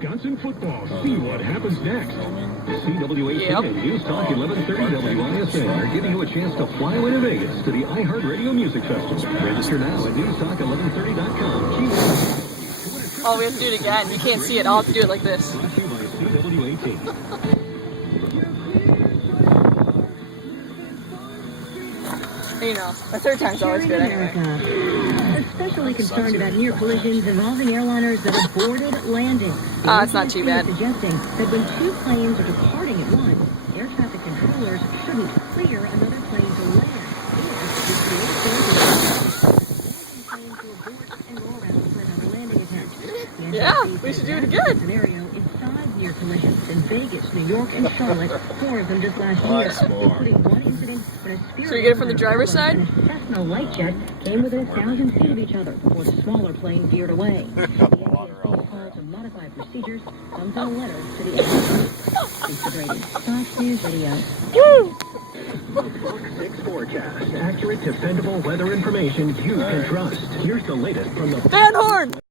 Wisconsin football. See what happens next. CWAC and News Talk 1130 WISN are giving you a chance to fly away to Vegas to the iHeartRadio Music Festival. Register now at newstalk1130.com. Oh, we have to do it again. You can't see it. I'll have to do it like this. Brought to you by CWAT. You know, my third time's always good anyway. Especially concerned about near collisions involving airliners that aborted landings. It's not too bad. Suggesting that when two planes are departing at once, air traffic controllers shouldn't clear another plane to land. Yeah, we should do it again. Scenario is 5 near collisions in Vegas, New York, and Charlotte. 4 of them just last year, including one incident when a Spirit Should we get it from the driver's side? and a Cessna light jet came within 1,000 feet of each other before the smaller plane veered away. The call to modify procedures comes in a letter to the agency. Lisa Brady, Fox News Video. Fox 6 forecast. Accurate, dependable weather information you can trust. Here's the latest from the Van Horn!